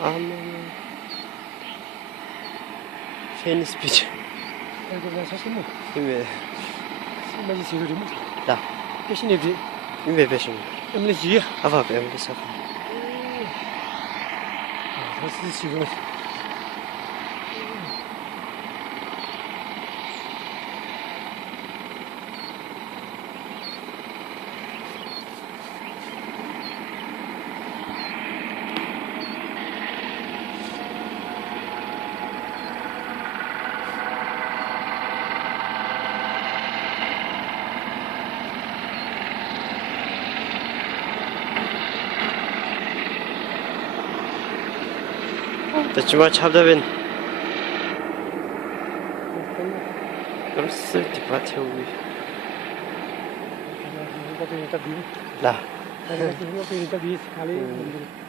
Aman. Finish pitch. 그래서 사실은 이메. 심하지 지금 다. 대신에 비 이메 배송. MLG 아바 배송에서. 사실 지금 대충만 잡다면 그렇을 때 바태우기. kita 나. kita sekali